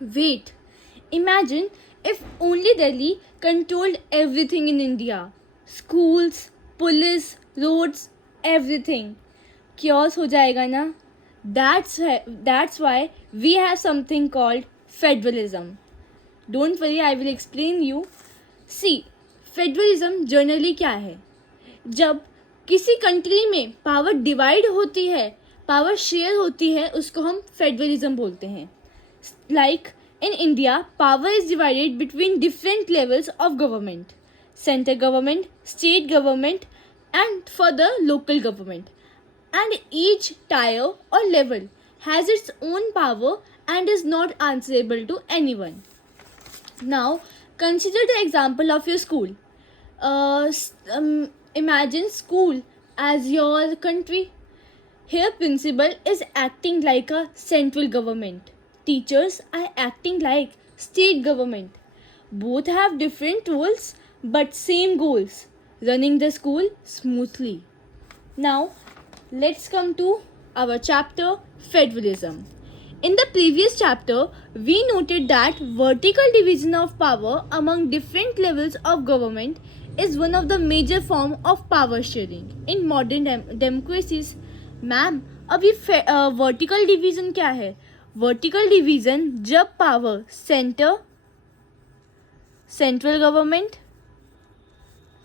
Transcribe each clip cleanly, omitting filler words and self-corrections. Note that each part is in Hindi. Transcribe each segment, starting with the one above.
Wait, imagine if only Delhi controlled everything in India. Schools, police, roads, everything. Chaos हो जाएगा ना? That's why we have something called federalism. Don't worry, I will explain you. See, federalism generally क्या है? जब किसी कंट्री में पावर डिवाइड होती है, पावर शेयर होती है, उसको हम फेडरलिज्म बोलते हैं. Like in India, power is divided between different levels of government, central government, state government and for the local government. And each tier or level has its own power and is not answerable to anyone. Now, consider the example of your school. Imagine school as your country. Here, principal is acting like a central government. Teachers are acting like state government. Both have different roles but same goals: running the school smoothly. Now, let's come to our chapter Federalism. In the previous chapter, we noted that vertical division of power among different levels of government is one of the major form of power sharing in modern democracies. Ma'am, अब ये वर्टिकल डिवीजन क्या है? वर्टिकल डिवीजन जब power central government,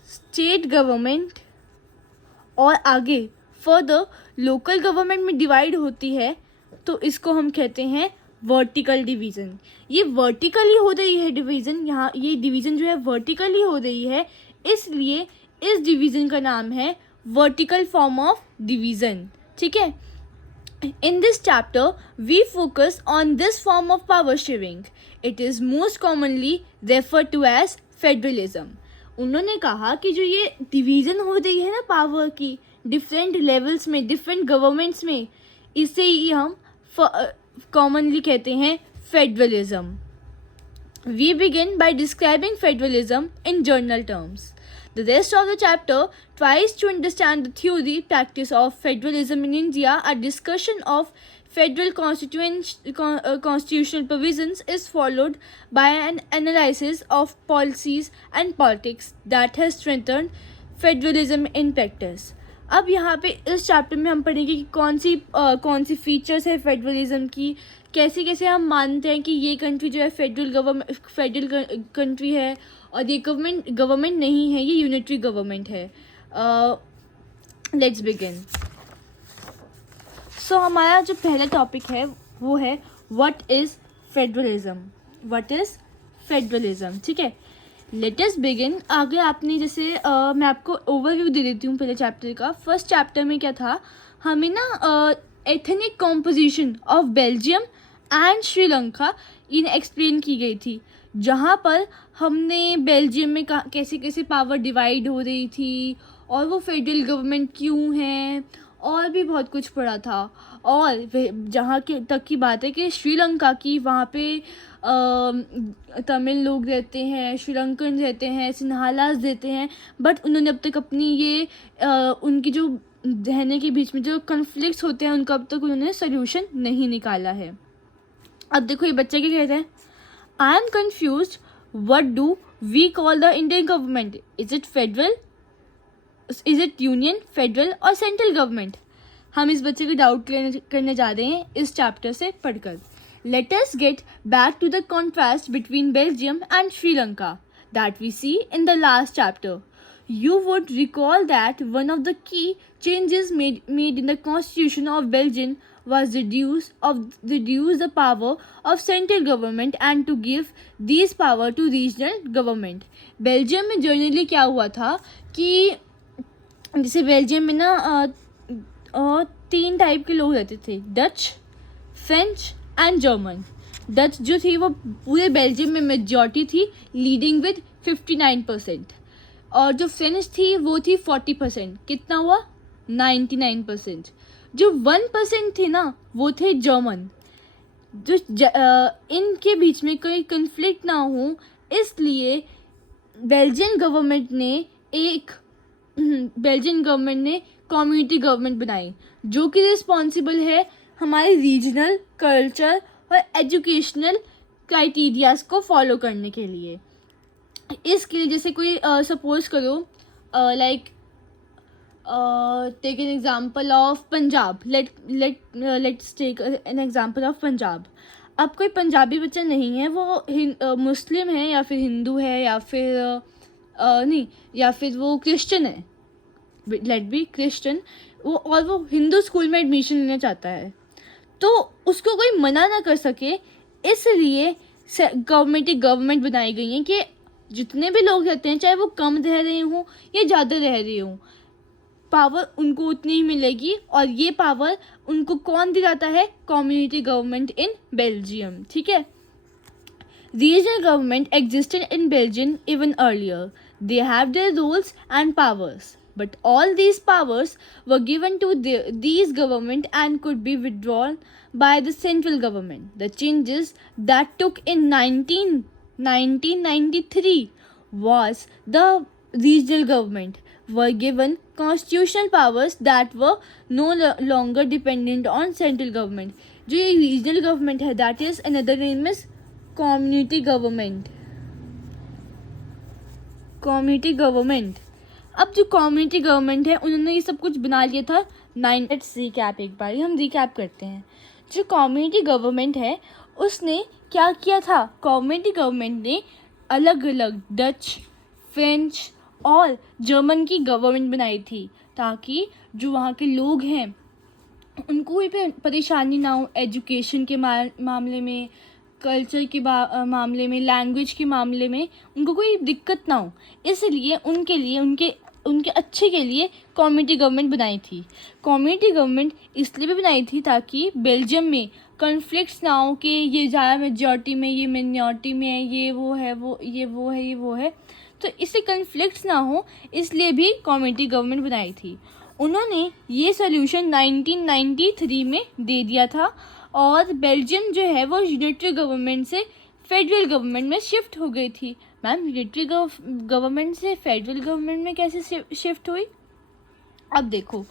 state government और आगे फर्दर लोकल गवर्नमेंट में डिवाइड होती है, तो इसको हम कहते हैं वर्टिकल डिवीज़न. ये वर्टिकली हो रही है डिवीज़न, यहाँ ये डिवीज़न जो है वर्टिकली हो रही है, इसलिए इस डिवीज़न का नाम है वर्टिकल फॉर्म ऑफ डिवीज़न. ठीक है. In this chapter, we focus on this form of power sharing. It is most commonly referred to as federalism. उन्होंने कहा कि जो ये डिवीज़न हो रही है ना पावर की डिफरेंट लेवल्स में, डिफरेंट गवर्नमेंट्स में, इसे ही हम कॉमनली कहते हैं federalism. We begin by describing federalism in general terms. The rest of the chapter tries to understand the theory, practice of federalism in India. A discussion of federal constitutional provisions is followed by an analysis of policies and politics that has strengthened federalism in practice. अब यहाँ पे इस चैप्टर में हम पढ़ेंगे कि कौन सी फीचर्स है फेडरलिज्म की, कैसे कैसे हम मानते हैं कि ये कंट्री जो है फेडरल कंट्री है और ये गवर्नमेंट नहीं है, ये यूनिटरी गवर्नमेंट है. Let's begin. सो हमारा जो पहला टॉपिक है वो है what is federalism. What is federalism. ठीक है. Let us begin. आगे आपने जैसे मैं आपको ओवरव्यू दे देती हूँ पहले चैप्टर का. फर्स्ट चैप्टर में क्या था, हमें ना ethnic composition of Belgium and Sri Lanka in explain की गई थी, जहाँ पर हमने बेल्जियम में कैसे कैसे पावर डिवाइड हो रही थी और वो फेडरल गवर्नमेंट क्यों है और भी बहुत कुछ पढ़ा था. और जहाँ के तक की बात है कि श्रीलंका की, वहाँ पे तमिल लोग रहते हैं, श्रीलंकन रहते हैं, सिन्हालास रहते हैं, बट उन्होंने अब तक अपनी ये उनकी जो रहने के बीच में जो कन्फ्लिक्ट्स होते हैं उनका अब तक उन्होंने सोल्यूशन नहीं निकाला है. अब देखो ये बच्चे क्या कहते हैं, I am confused, what do we call the Indian government, is it federal, is it union, federal और सेंट्रल गवर्नमेंट. हम इस बच्चे को डाउट करने जा रहे हैं इस चैप्टर से पढ़कर. Let us get back to the contrast between Belgium and Sri Lanka that we see in the last chapter. You would recall that one of the key changes made in the constitution of Belgium was reduce the power of central government and to give these power to regional government. Belgium में जनरली क्या हुआ था कि जैसे बेल्जियम में ना 3 टाइप के लोग रहते थे, Dutch, French and German. Dutch जो थी वो पूरे बेल्जियम में मेजॉरिटी थी, लीडिंग विद 59%, और जो फ्रेंच थी वो थी 40%. कितना हुआ? 99%. जो 1% थे ना वो थे जर्मन. जो इनके बीच में कोई कन्फ्लिक्ट ना हो इसलिए बेल्जियन गवर्नमेंट ने कम्युनिटी गवर्नमेंट बनाई, जो कि रिस्पॉन्सिबल है हमारे रीजनल, कल्चर और एजुकेशनल क्राइटेरियाज को फॉलो करने के लिए। इसके लिए जैसे कोई सपोज करो like take an example of Punjab, let's take an example of Punjab. अब कोई पंजाबी बच्चा नहीं है, वो मुस्लिम है या फिर हिंदू है या फिर नहीं, या फिर वो क्रिश्चियन है, लेट बी क्रिश्चियन, और वो हिंदू स्कूल में एडमिशन लेना चाहता है, तो उसको कोई मना ना कर सके। इसलिए गवर्नमेंट बनाई गई है कि जितने भी लोग रहते हैं, चाहे वो कम रह रहे हों या ज़्यादा रह रहे हों, पावर उनको उतनी ही मिलेगी। और ये पावर उनको कौन दिलाता है? कम्युनिटी गवर्नमेंट इन बेल्जियम, ठीक है। Regional government existed in Belgium even earlier. They have their rules and powers, but all these powers were given to these government and could be withdrawn by the central government. The changes that took in 1993 was the regional government were given constitutional powers that were no longer dependent on central government. जो ये regional government है, that is another name is community government. अब जो कम्युनिटी गवर्नमेंट है, उन्होंने ये सब कुछ बना लिया था। लेट्स रिकैप, एक बार हम रिकैप करते हैं। जो कम्युनिटी गवर्नमेंट है, उसने क्या किया था? कम्युनिटी गवर्नमेंट ने अलग अलग डच, फ्रेंच और जर्मन की गवर्नमेंट बनाई थी, ताकि जो वहाँ के लोग हैं उनको कोई परेशानी ना हो, एजुकेशन के मामले में, कल्चर के मामले में, लैंग्वेज के मामले में उनको कोई दिक्कत ना हो। इसलिए उनके लिए उनके अच्छे के लिए कम्युनिटी गवर्नमेंट बनाई थी। कम्युनिटी गवर्नमेंट इसलिए भी बनाई थी ताकि बेल्जियम में कॉन्फ्लिक्ट्स ना हो कि ये ज़्यादा मेजॉरिटी में, ये मिनॉरिटी में है, ये वो है, तो इससे कॉन्फ्लिक्ट्स ना हो, इसलिए भी कम्युनिटी गवर्नमेंट बनाई थी। उन्होंने ये सोल्यूशन 1993 में दे दिया था, और बेल्जियम जो है वो यूनिटरी गवर्नमेंट से फेडरल गवर्नमेंट में शिफ्ट हो गई थी। मैम, यूनिटरी गवर्नमेंट से फेडरल गवर्नमेंट में कैसे शिफ्ट हुई? अब देखो,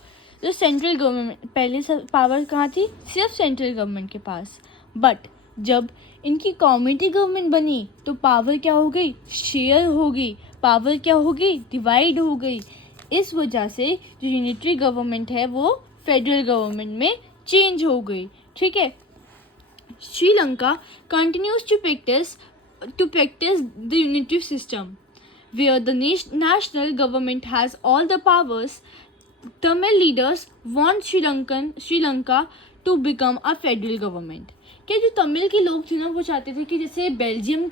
जो सेंट्रल गवर्नमेंट पहले पावर कहाँ थी? सिर्फ सेंट्रल गवर्नमेंट के पास, बट जब इनकी कम्युनिटी गवर्नमेंट बनी तो पावर क्या हो गई? शेयर हो गई। पावर क्या हो गई? डिवाइड हो गई। इस वजह से जो यूनिटरी गवर्नमेंट है वो फेडरल गवर्नमेंट में चेंज हो गई, ठीक है। Sri Lanka continues to practice the unitary system where the national government has all the powers. Tamil leaders want Sri Lanka to become a federal government. क्या जो तमिल के लोग थे ना, वो चाहते थे कि जैसे बेल्जियम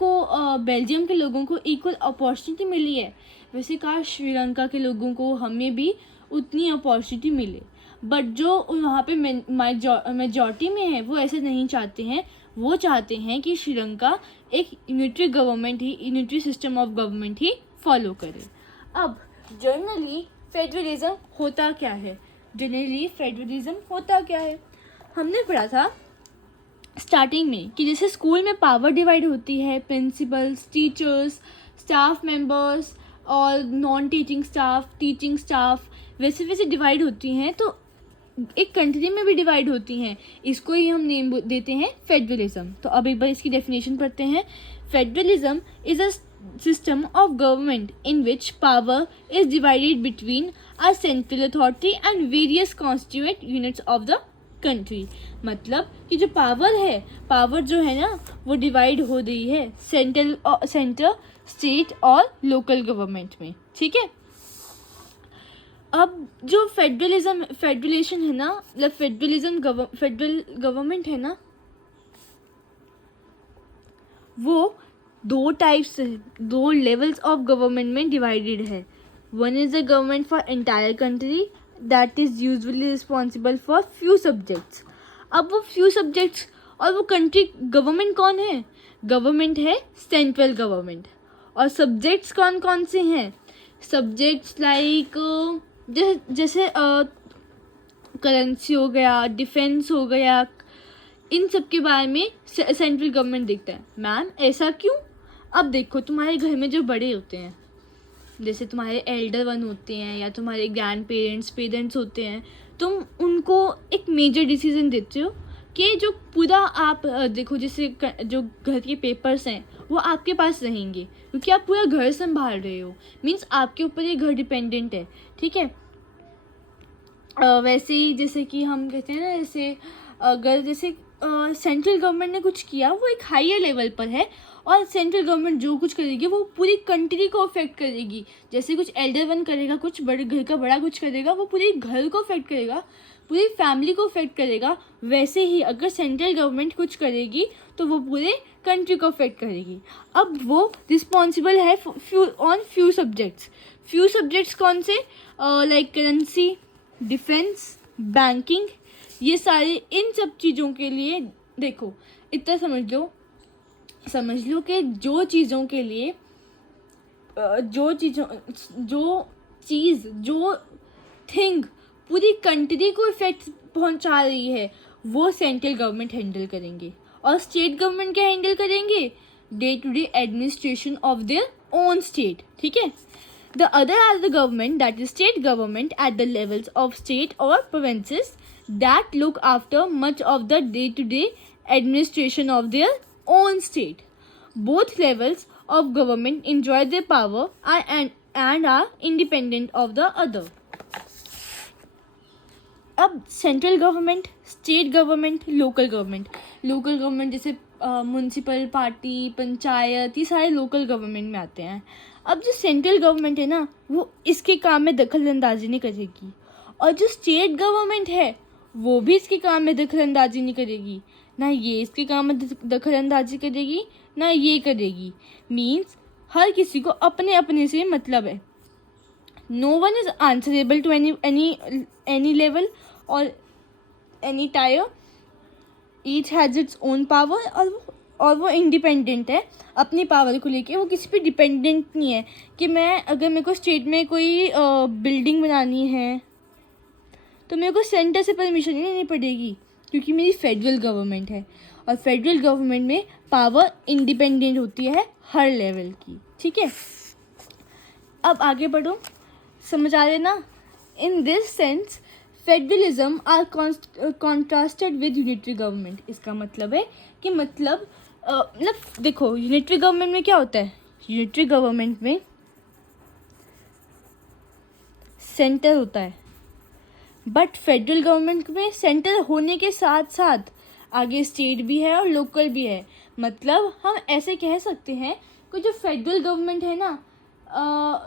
के लोगों को इक्वल अपॉर्चुनिटी मिली है, वैसे काश श्रीलंका के लोगों को हमें भी उतनी अपॉर्चुनिटी मिले। बट जो वहाँ पे मेजॉरिटी में है, वो ऐसे नहीं चाहते हैं। वो चाहते हैं कि श्रीलंका एक unitary system of government he follow करे। अब जनरली फेडरलिज्म होता क्या है? हमने पढ़ा था स्टार्टिंग में कि जैसे स्कूल में पावर डिवाइड होती है, प्रिंसिपल्स, टीचर्स, स्टाफ मेंबर्स और non teaching staff, teaching staff, वैसे डिवाइड होती हैं, तो एक कंट्री में भी डिवाइड होती हैं। इसको ही हम नेम देते हैं फेडरलिज्म। तो अब एक बार इसकी डेफिनेशन पढ़ते हैं। Federalism is a system of government in which power is divided between a central authority and various constituent units of the country. मतलब कि जो पावर जो है ना, वो डिवाइड हो रही है सेंटर, स्टेट और लोकल गवर्नमेंट में, ठीक है। अब जो फेडरलेशन है ना, मतलब फेडरल गवर्नमेंट है ना, वो दो लेवल्स ऑफ गवर्नमेंट में डिवाइडेड है। One is the government for entire country that is usually responsible for few subjects. अब वो फ्यू सब्जेक्ट्स और वो कंट्री गवर्नमेंट कौन है? गवर्नमेंट है सेंट्रल गवर्नमेंट। और सब्जेक्ट्स कौन कौन से हैं? सब्जेक्ट्स लाइक जैसे करेंसी हो गया, डिफेंस हो गया, इन सब के बारे में सेंट्रल गवर्नमेंट देखता है। मैम ऐसा क्यों? अब देखो, तुम्हारे घर में जो बड़े होते हैं, जैसे तुम्हारे एल्डर वन होते हैं या तुम्हारे ग्रैंड पेरेंट्स होते हैं, तुम उनको एक मेजर डिसीजन देते हो कि जो पूरा आप देखो, जैसे जो घर के पेपर्स हैं वो आपके पास रहेंगे, क्योंकि आप पूरा घर संभाल रहे हो, मीन्स आपके ऊपर ये घर डिपेंडेंट है, ठीक है। वैसे ही जैसे कि हम कहते हैं ना, जैसे अगर जैसे सेंट्रल गवर्नमेंट ने कुछ किया वो एक हायर लेवल पर है, और सेंट्रल गवर्नमेंट जो कुछ करेगी वो पूरी कंट्री को अफेक्ट करेगी। जैसे कुछ एल्डर वन करेगा, कुछ बड़े घर का बड़ा कुछ करेगा, वो पूरे घर को अफेक्ट करेगा, पूरी फैमिली को अफेक्ट करेगा। वैसे ही अगर सेंट्रल गवर्नमेंट कुछ करेगी तो वो पूरे कंट्री को अफेक्ट करेगी। अब वो रिस्पॉन्सिबल है ऑन फ्यू सब्जेक्ट्स कौन से, लाइक करेंसी, डिफेंस, बैंकिंग, ये सारे इन सब चीज़ों के लिए। देखो इतना समझ लो कि जो थिंग पूरी कंट्री को इफेक्ट पहुंचा रही है वो सेंट्रल गवर्नमेंट हैंडल करेंगे, और स्टेट गवर्नमेंट क्या हैंडल करेंगे, day to day administration of their own state, ठीक है। The other are the government, that is state government at the levels of state or provinces that look after much of the day-to-day administration of their own state. Both levels of government enjoy their power and are independent of the other. अब central government, state government, local government जैसे म्यूनसिपल पार्टी, पंचायत, ये सारे लोकल गवर्नमेंट में आते हैं। अब जो सेंट्रल गवर्नमेंट है ना वो इसके काम में दखल अंदाजी नहीं करेगी, और जो स्टेट गवर्नमेंट है वो भी इसके काम में दखल अंदाजी नहीं करेगी, ना ये इसके काम में दखल अंदाजी करेगी ना ये करेगी। मीन्स हर किसी को अपने अपने से मतलब है। No one is answerable to any level और any tier, each has its own power, और वो इंडिपेंडेंट है अपनी पावर को लेके। वो किसी पे डिपेंडेंट नहीं है कि अगर मेरे को स्टेट में कोई बिल्डिंग बनानी है तो मेरे को सेंटर से परमिशन ही लेनी पड़ेगी, क्योंकि मेरी फेडरल गवर्नमेंट है, और फेडरल गवर्नमेंट में पावर इंडिपेंडेंट होती है हर लेवल की, ठीक है। अब आगे बढ़ो, समझ आ रहे ना। In this sense federalism are contrasted with unitary government. इसका मतलब है कि मतलब देखो यूनिटरी गवर्नमेंट में क्या होता है, यूनिटरी गवर्नमेंट में सेंटर होता है, बट फेडरल गवर्नमेंट में सेंटर होने के साथ साथ आगे स्टेट भी है और लोकल भी है। मतलब हम ऐसे कह सकते हैं कि जो फेडरल गवर्नमेंट है ना,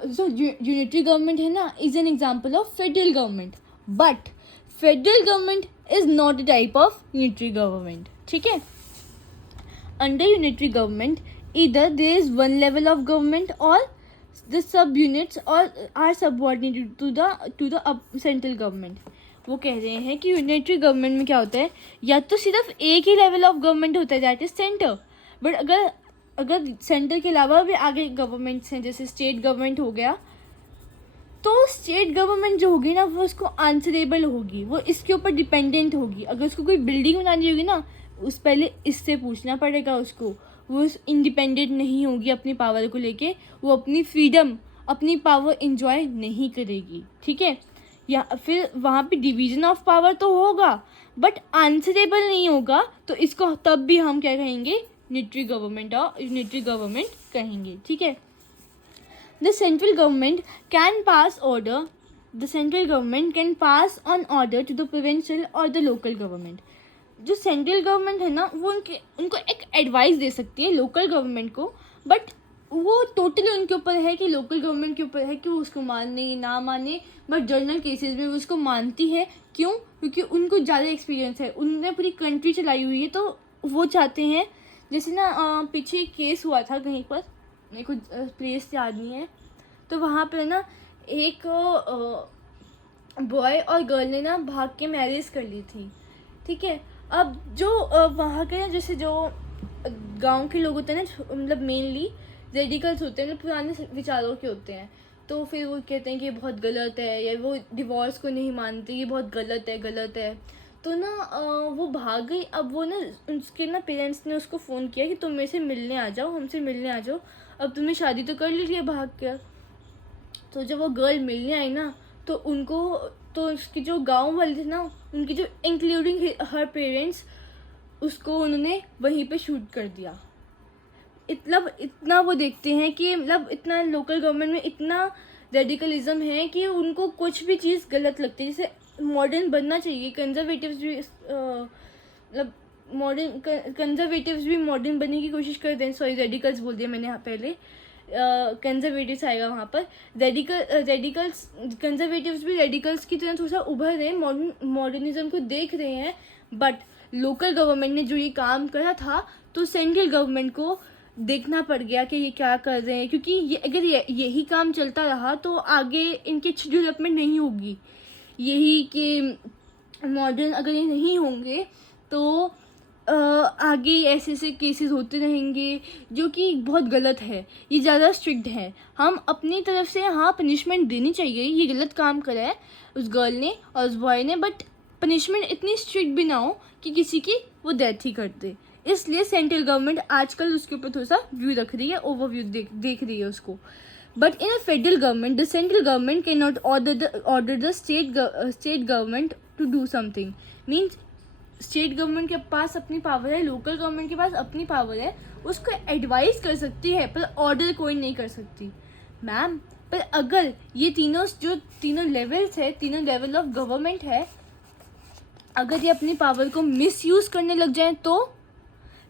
जो यूनिटरी गवर्नमेंट है ना, is an example of federal government, but federal government is not a type of unitary government, ठीक है। Under unitary government either there is one level of government or the sub units or are subordinated to the central government। वो कह रहे हैं कि यूनिटरी गवर्नमेंट में क्या होता है, या तो सिर्फ एक ही लेवल ऑफ गवर्नमेंट होता है दैट इज सेंटर, बट अगर सेंटर के अलावा भी आगे गवर्नमेंट्स हैं जैसे स्टेट गवर्नमेंट हो गया, तो स्टेट गवर्नमेंट जो होगी ना वो उसको आंसरेबल होगी, वो इसके ऊपर डिपेंडेंट होगी। अगर उसको कोई बिल्डिंग बनानी होगी ना उस पहले इससे पूछना पड़ेगा उसको, वो इंडिपेंडेंट नहीं होगी अपनी पावर को लेके, वो अपनी फ्रीडम अपनी पावर इंजॉय नहीं करेगी, ठीक है। या फिर वहाँ पे डिवीजन ऑफ पावर तो होगा बट आंसरेबल नहीं होगा, तो इसको तब भी हम क्या कहेंगे, यूनिटरी गवर्नमेंट कहेंगे, ठीक है। The central government can pass on order to the provincial or the local government। जो सेंट्रल गवर्नमेंट है ना वो उनको एक एडवाइस दे सकती है लोकल गवर्नमेंट को, बट वो टोटली उनके ऊपर है कि लोकल गवर्नमेंट के ऊपर है कि वो उसको माने ना माने। बट जनरल केसेस में वो उसको मानती है, क्यों? क्योंकि उनको ज़्यादा एक्सपीरियंस है, उनने पूरी कंट्री चलाई हुई है, तो वो चाहते हैं। जैसे ना पीछे एक केस हुआ था कहीं पर, मेरे को प्लेस याद नहीं है, तो वहाँ पर ना एक बॉय और गर्ल ने ना भाग के मैरिज कर ली थी, ठीक है। अब जो वहाँ के ना जैसे जो गांव के लोग होते हैं ना, मतलब मेनली रेडिकल्स होते हैं, मतलब पुराने विचारों के होते हैं, तो फिर वो कहते हैं कि ये बहुत गलत है, या वो डिवोर्स को नहीं मानते, ये बहुत गलत है। तो ना वो भाग गई। अब वो ना उसके ना पेरेंट्स ने उसको फ़ोन किया कि तुम मेरे से मिलने आ जाओ, हमसे मिलने आ जाओ, अब तुमने शादी तो कर ली है भाग कर। तो जब वो गर्ल मिलने आई ना तो उसकी जो गांव वाले थे ना, उनकी जो इंक्लूडिंग हर पेरेंट्स, उसको उन्होंने वहीं पे शूट कर दिया। इतना वो देखते हैं कि मतलब इतना लोकल गवर्नमेंट में इतना रेडिकलिज्म है कि उनको कुछ भी चीज़ गलत लगती है। जैसे मॉडर्न बनना चाहिए, कंजर्वेटिव्स भी मतलब कंजर्वेटिव्स भी मॉडर्न बनने की कोशिश करते हैं। सॉरी, रेडिकल्स बोल दिया मैंने यहाँ पहले, कंजर्वेटिव्स आएगा वहाँ पर। रेडिकल्स कंजर्वेटिव्स भी रेडिकल्स की तरह थोड़ा सा उभर रहे हैं, मॉडर्निज्म को देख रहे हैं। बट लोकल गवर्नमेंट ने जो ये काम करा था तो सेंट्रल गवर्नमेंट को देखना पड़ गया कि ये क्या कर रहे हैं, क्योंकि अगर यही काम चलता रहा तो आगे इनकी अच्छी डेवलपमेंट नहीं होगी। यही कि मॉडर्न अगर ये नहीं होंगे तो आगे ऐसे ऐसे केसेस होते रहेंगे, जो कि बहुत गलत है। ये ज़्यादा स्ट्रिक्ट है। हम अपनी तरफ से हाँ पनिशमेंट देनी चाहिए, ये गलत काम करा है उस गर्ल ने और उस बॉय ने, बट पनिशमेंट इतनी स्ट्रिक्ट भी ना हो कि किसी की वो डेथ ही कर दे। इसलिए सेंट्रल गवर्नमेंट आजकल उसके ऊपर थोड़ा सा व्यू रख रही है, ओवरव्यू देख रही है उसको। But in a federal government the central government can not order the state government to do something. Means state government के पास अपनी पावर है, लोकल गवर्नमेंट के पास अपनी पावर है, उसको एडवाइस कर सकती है पर ऑर्डर कोई नहीं कर सकती। मैम, पर अगर ये तीनों लेवल्स है, तीनों लेवल ऑफ गवर्नमेंट है, अगर ये अपनी पावर को मिसयूज़ करने लग जाएं तो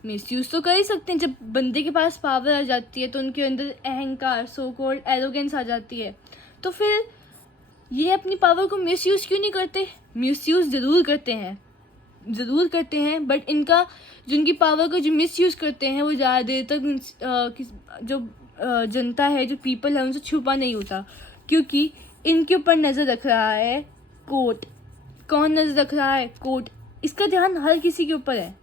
मिसयूज़ तो कर ही सकते हैं। जब बंदे के पास पावर आ जाती है तो उनके अंदर अहंकार, सो कॉल्ड एरोगेंस आ जाती है, तो फिर ये अपनी पावर को मिसयूज़ क्यों नहीं करते? मिसयूज़ ज़रूर करते हैं, बट जिनकी पावर को जो मिसयूज़ करते हैं वो ज़्यादा देर तक जो जनता है, जो पीपल है, उनसे छुपा नहीं होता, क्योंकि इनके ऊपर नज़र रख रहा है कोर्ट। कौन नज़र रख रहा है? कोर्ट। इसका ध्यान हर किसी के ऊपर है।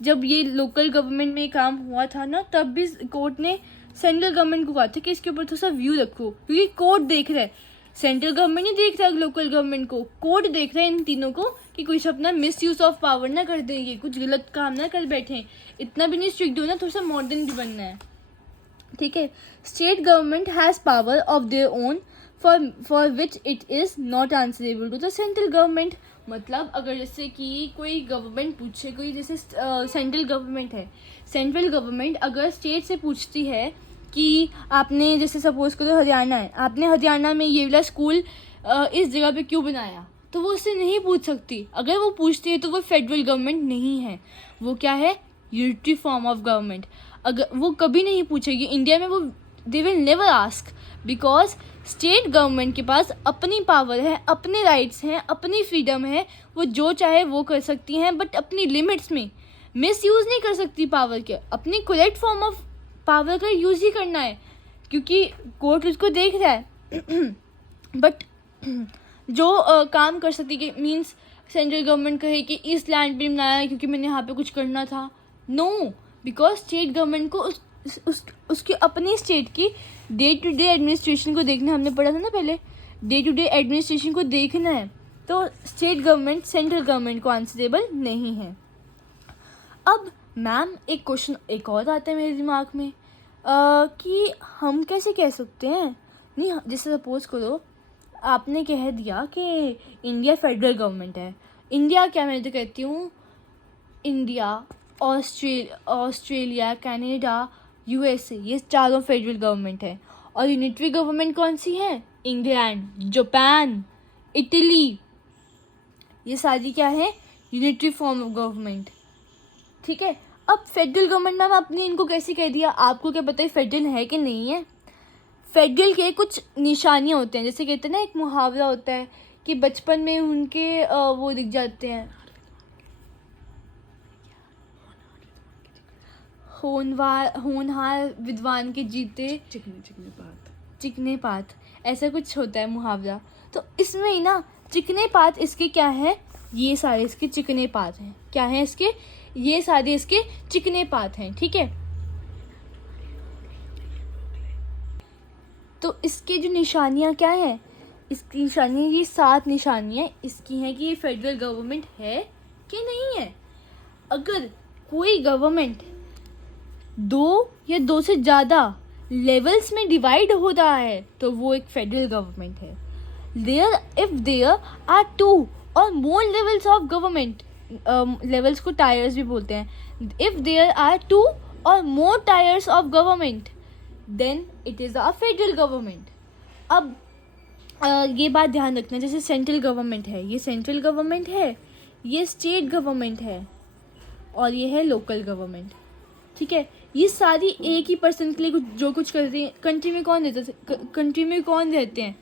जब ये लोकल गवर्नमेंट में काम हुआ था ना, तब भी कोर्ट ने सेंट्रल गवर्नमेंट को कहा था कि इसके ऊपर थोड़ा सा व्यू रखो, क्योंकि कोर्ट देख रहा है। सेंट्रल गवर्नमेंट नहीं देख रहा है लोकल गवर्नमेंट को, कोर्ट देख रहा है इन तीनों को कि कुछ अपना मिसयूज ऑफ पावर ना कर देंगे, कुछ गलत काम ना कर बैठे। इतना भी नहीं स्ट्रिक्ट होना, थोड़ा सा मॉडर्न भी बनना है, ठीक है। State government has power of their own for which it is not answerable to the central government. मतलब अगर जैसे कि कोई गवर्नमेंट पूछे, कोई जैसे सेंट्रल गवर्नमेंट है, सेंट्रल गवर्नमेंट अगर स्टेट से पूछती है कि आपने, जैसे सपोज करो हरियाणा है, आपने हरियाणा में ये वाला स्कूल इस जगह पे क्यों बनाया, तो वो उससे नहीं पूछ सकती। अगर वो पूछती है तो वो फेडरल गवर्नमेंट नहीं है, वो क्या है? Unitary form of government. अगर वो कभी नहीं पूछेगी इंडिया में, वो they will never ask, because state government के पास अपनी पावर है, अपने राइट्स हैं, अपनी फ्रीडम है, वो जो चाहे वो कर सकती हैं, बट अपनी लिमिट्स में। मिस यूज़ नहीं कर सकती पावर के, अपनी करेक्ट फॉर्म ऑफ पावर का यूज़ ही करना है, क्योंकि कोर्ट उसको देख रहा है। बट जो काम कर सकती है, मीन्स सेंट्रल गवर्नमेंट कहे कि इस लैंड पे बनाया है क्योंकि मैंने यहाँ पे कुछ करना था, नो, बिकॉज स्टेट गवर्नमेंट को उसकी अपनी स्टेट की डे टू डे एडमिनिस्ट्रेशन को देखना, हमने पढ़ा था ना पहले, डे टू डे एडमिनिस्ट्रेशन को देखना है। तो स्टेट गवर्नमेंट सेंट्रल गवर्नमेंट को आंसरेबल नहीं है। अब मैम एक क्वेश्चन एक और आता है मेरे दिमाग में कि हम कैसे कह सकते हैं, नहीं जैसे सपोज करो आपने कह दिया कि इंडिया फेडरल गवर्नमेंट है। इंडिया क्या, मैं तो कहती हूँ इंडिया, ऑस्ट्रेलिया, कनाडा, यूएसए, ये चारों फेडरल गवर्नमेंट है। और यूनिटरी गवर्नमेंट कौन सी है? इंग्लैंड, जापान, इटली, ये सारी क्या है? यूनिटरी फॉर्म ऑफ गवर्नमेंट, ठीक है। अब फेडरल गवर्नमेंट मैम आपने इनको कैसे कह दिया? आपको क्या पता है फेडरल है कि नहीं है? फेडरल के कुछ निशानियाँ होते हैं, जैसे कहते हैं ना, एक मुहावरा होता है कि बचपन में उनके वो दिख जाते हैं, होनहार विद्वान के जीते चिकने पात, ऐसा कुछ होता है मुहावरा। तो इसमें ही ना चिकने पात इसके क्या है? ये सारे इसके चिकने पात हैं। क्या है इसके? ये सारे इसके चिकने पात हैं, ठीक है। तो इसके जो निशानियाँ क्या हैं? इसकी निशानियाँ, ये 7 निशानियाँ इसकी हैं कि ये फेडरल गवर्नमेंट है कि नहीं है। अगर कोई गवर्नमेंट 2 या 2 से ज़्यादा लेवल्स में डिवाइड हो रहा है तो वो एक फेडरल गवर्नमेंट है। If there are 2 or more levels of government, levels को टायर्स भी बोलते हैं. If there are 2 or more tiers of government, then it is a federal government. अब ये बात ध्यान रखना, जैसे सेंट्रल गवर्नमेंट है, ये सेंट्रल गवर्नमेंट है, ये स्टेट गवर्नमेंट है, और ये है लोकल गवर्नमेंट. ठीक है, ये सारी एक ही पर्सन के लिए जो कुछ करती हैं. कंट्री में कौन रहते हैं?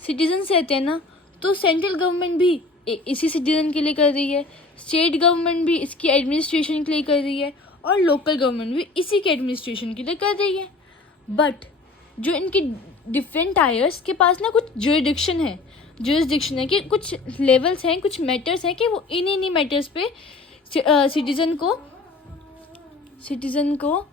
सिटीजन्स रहते हैं ना. तो सेंट्रल गवर्नमेंट भी इसी सिटीजन के लिए कर रही है, स्टेट गवर्नमेंट भी इसकी एडमिनिस्ट्रेशन के लिए कर रही है, और लोकल गवर्नमेंट भी इसी के एडमिनिस्ट्रेशन के लिए कर रही है. बट जो इनकी डिफरेंट टायर्स के पास ना कुछ जुरिडिक्शन है कि कुछ लेवल्स हैं, कुछ मैटर्स हैं कि वो इन्हीं मैटर्स पे सिटीजन को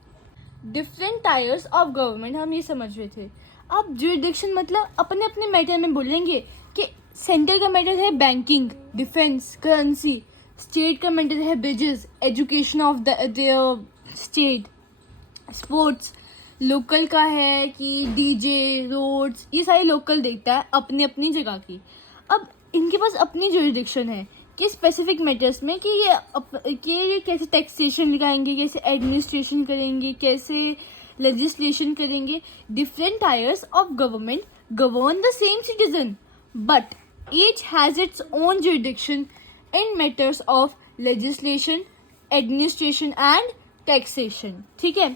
डिफरेंट टायर्स ऑफ गवर्नमेंट, हम ये समझ रहे थे. अब जुरिडिक्शन मतलब अपने अपने मैटर में बोलेंगे कि सेंटर का मैटर है बैंकिंग, डिफेंस, करेंसी. स्टेट का मैटर है bridges, education of the state, sports. Local का है कि डीजे, रोड्स, ये सारी लोकल देखता है अपनी अपनी जगह की. अब इनके पास अपनी जुरिडिक्शन है कि स्पेसिफिक मैटर्स में कि ये कैसे टैक्सेशन लगाएंगे, कैसे एडमिनिस्ट्रेशन करेंगे, कैसे लेजिस्लेशन करेंगे. Different tyres of government govern the same citizen, but each has its own jurisdiction in matters of legislation, administration and taxation. ठीक है.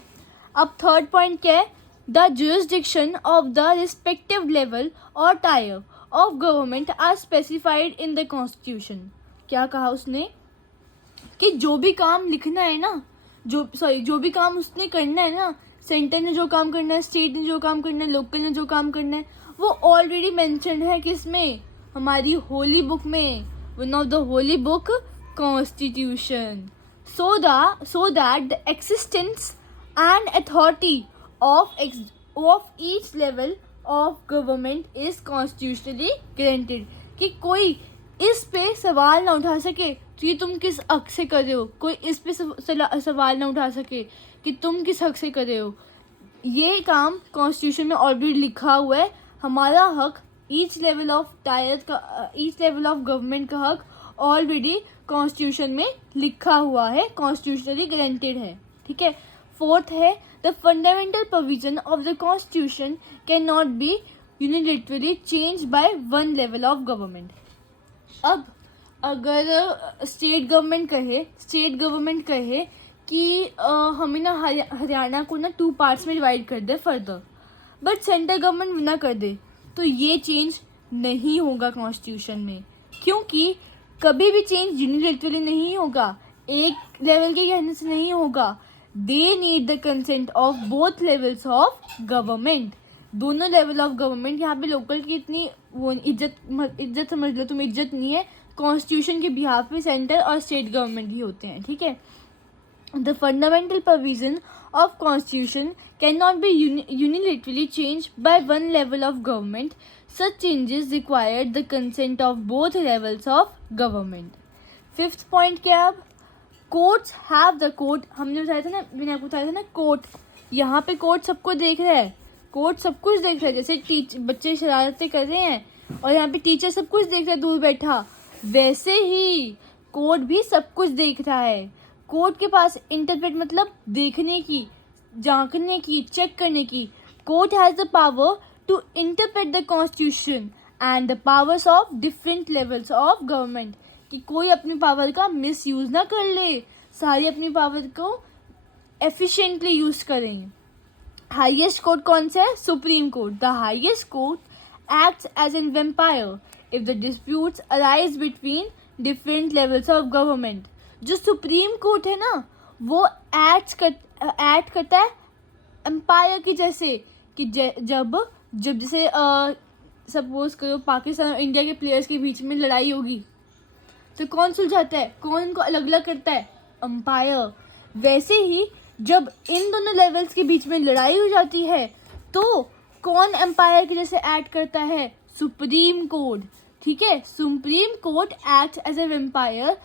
अब थर्ड पॉइंट क्या है? The jurisdiction of the respective level or tier of government are specified in the constitution. क्या कहा उसने? कि जो भी काम लिखना है ना, जो भी काम उसने करना है ना, सेंटर ने जो काम करना है, स्टेट ने जो काम करना है, लोकल ने जो काम करना है, वो ऑलरेडी मेंशन है किसमें? हमारी होली बुक में. One of the holy book, Constitution. So that the existence and authority of each level of government is constitutionally guaranteed. कि कोई इस पे सवाल ना उठा सके तो ये तुम किस हक से कर रहे हो, कोई इस पे सवाल ना उठा सके कि तुम किस हक से कर रहे हो. ये काम कॉन्स्टिट्यूशन में ऑलरेडी लिखा हुआ है. हमारा हक, ईच लेवल ऑफ गवर्नमेंट का हक ऑलरेडी कॉन्स्टिट्यूशन में लिखा हुआ है, कॉन्स्टिट्यूशनली गारंटेड है. ठीक है. फोर्थ है the fundamental provision of the constitution can not be unilaterally change by one level of government. अब अगर स्टेट गवर्नमेंट कहे कि हमें ना हरियाणा को ना 2 पार्ट्स में डिवाइड कर दे फर्दर, बट सेंट्रल गवर्नमेंट ना कर दे, तो ये चेंज नहीं होगा कॉन्स्टिट्यूशन में. क्योंकि कभी भी चेंज यूनिलेटरली नहीं होगा, एक लेवल के कहने से नहीं होगा. They need the consent of both levels of government. दोनों लेवल ऑफ गवर्नमेंट. यहाँ पे लोकल की इतनी वो इज्जत समझ लो तुम, इज्जत नहीं है. कॉन्स्टिट्यूशन के बिहाफ पे सेंटर और स्टेट गवर्नमेंट ही होते हैं. ठीक है. The fundamental provision of Constitution cannot be unilaterally changed by one level of government. Such changes require the consent of both levels of government. Fifth point क्या है? अब courts have the court. मैंने आपको बताया था ना कोर्ट. यहाँ पे कोर्ट सबको देख रहा है, कोर्ट सब कुछ देख रहा है. जैसे बच्चे शरारतें कर रहे हैं और यहाँ पे टीचर सब कुछ देख रहा है दूर बैठा, वैसे ही कोर्ट भी सब कुछ देख रहा है. कोर्ट के पास इंटरप्रेट मतलब देखने की, झांकने की, चेक करने की. Court has the power to interpret the constitution and the powers of different levels of government. कि कोई अपनी पावर का मिस यूज़ ना कर ले, सारी अपनी पावर को एफिशिएंटली यूज़ करें. हाईएस्ट कोर्ट कौन सा है? Supreme court. The highest court acts as an umpire if the disputes arise between different levels of government. जो सुप्रीम कोर्ट है ना, वो एक्ट करता है एम्पायर की जैसे. कि जब जैसे सपोज करो पाकिस्तान और इंडिया के प्लेयर्स के बीच में लड़ाई होगी तो कौन सुलझाता है, कौन इनको अलग अलग करता है? एम्पायर. वैसे ही जब इन दोनों लेवल्स के बीच में लड़ाई हो जाती है तो कौन एम्पायर के जैसे एक्ट करता है? Supreme court. ठीक है. Supreme court act as a umpire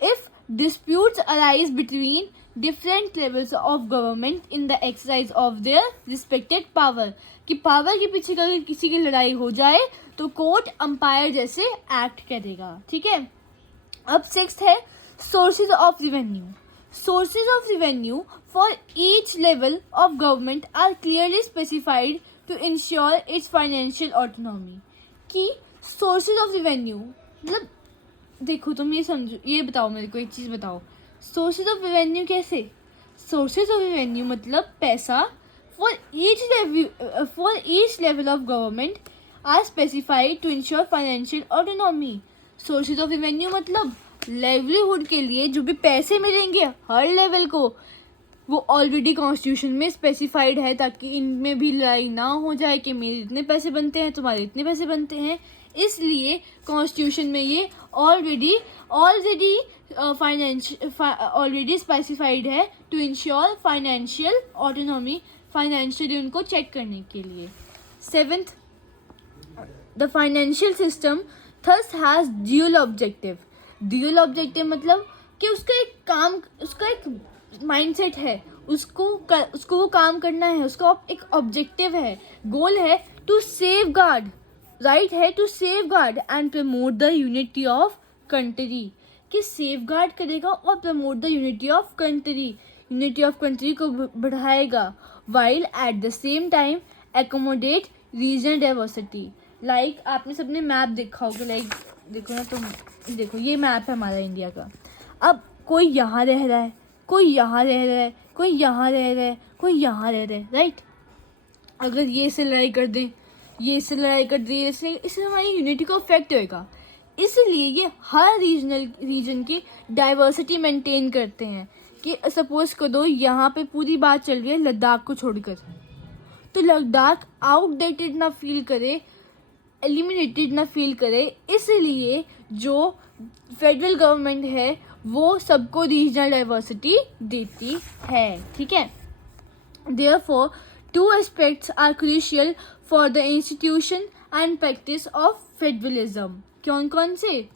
इफ disputes arise between different levels of government in the exercise of their respected power. कि पावर के पीछे अगर किसी की लड़ाई हो जाए तो कोर्ट अंपायर जैसे एक्ट करेगा. ठीक है. अब सिक्स्थ है Sources of revenue. Sources of revenue for each level of government are clearly specified to ensure its financial autonomy. कि sources of revenue मतलब देखो तुम ये समझो, ये बताओ मेरे को एक चीज़ बताओ, sources of revenue कैसे? Sources of revenue मतलब पैसा for each level of government are specified to ensure financial autonomy. Sources of revenue मतलब लाइवलीहुड के लिए जो भी पैसे मिलेंगे हर लेवल को, वो ऑलरेडी कॉन्स्टिट्यूशन में स्पेसिफाइड है, ताकि इनमें भी लड़ाई ना हो जाए कि मेरे इतने पैसे बनते हैं, तुम्हारे इतने पैसे बनते हैं. इसलिए कॉन्स्टिट्यूशन में ये ऑलरेडी स्पेसिफाइड है to ensure financial autonomy, financially उनको चेक करने के लिए. 7th, the financial system thus has dual objective. Dual objective मतलब कि उसका एक माइंडसेट है, उसको वो काम करना है, उसका एक ऑब्जेक्टिव है, गोल है टू सेव गार्ड, राइट है to safeguard and promote the unity of country. कि सेव गार्ड करेगा और promote the unity of country को बढ़ाएगा, while at the same time accommodate regional diversity. Like आपने सबने मैप देखा होगा, लाइक देखो ना तुम, देखो ये मैप है हमारा इंडिया का. अब कोई यहाँ रह रहा है, कोई यहाँ रह रहा है, कोई यहाँ रह रहा है, कोई यहाँ रह रहा है, राइट. अगर ये से लड़ाई कर दें, ये से लड़ाई कर दें, इससे हमारी यूनिटी को अफेक्ट होएगा. इसलिए ये हर रीजन की डाइवर्सिटी मेंटेन करते हैं. कि सपोज कर दो यहाँ पे पूरी बात चल रही है लद्दाख को छोड़कर, तो लद्दाख आउटडेटेड ना फील करे, एलिमिनेटेड ना फील करे, इसलिए जो फेडरल गवर्नमेंट है वो सबको रीजनल डाइवर्सिटी देती है. ठीक है. Therefore 2 aspects are crucial for the institution and practice of federalism. कौन से?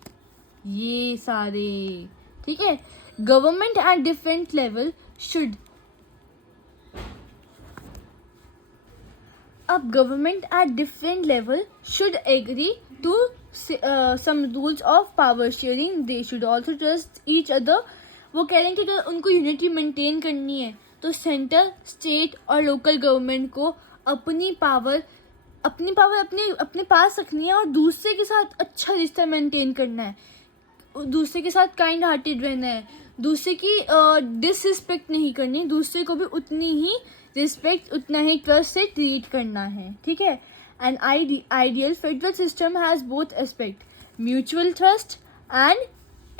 ये सारे. ठीक है. Government at different level should, अब government at different level should agree to some rules of power sharing. They should also trust each other. वो कह रहे हैं कि अगर उनको यूनिटी मेंटेन करनी है तो सेंटर, स्टेट और लोकल गवर्नमेंट को अपनी पावर अपने पास रखनी है और दूसरे के साथ अच्छा रिश्ता मेंटेन करना है, दूसरे के साथ काइंड हार्टेड रहना है, दूसरे की डिसरिस्पेक्ट नहीं करनी, दूसरे को भी उतनी ही रिस्पेक्ट, उतना ही ट्रस्ट से ट्रीट करना है. ठीक है. An ideal federal system has both aspects, mutual trust and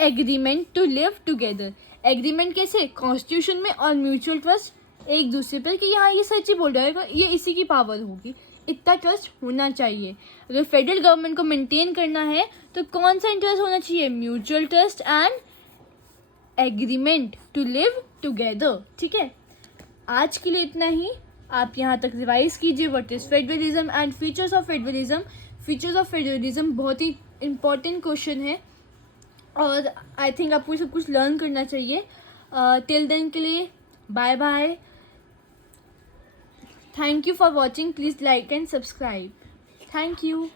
agreement to live together. Agreement कैसे? कॉन्स्टिट्यूशन में, और म्यूचुअल ट्रस्ट एक दूसरे पर कि यहाँ ये सच ही बोल रहा है, ये इसी की पावर होगी, इतना ट्रस्ट होना चाहिए. अगर फेडरल गवर्नमेंट को मेंटेन करना है तो कौन सा इंटरेस्ट होना चाहिए? Mutual trust and agreement to live together. ठीक है. आज के लिए इतना ही. आप यहाँ तक रिवाइज कीजिए what is federalism and features of federalism. Features of federalism बहुत ही इंपॉर्टेंट क्वेश्चन है और आई थिंक आपको सब कुछ लर्न करना चाहिए. टिल देन के लिए bye bye. Thank you for watching. Please like and subscribe. Thank you.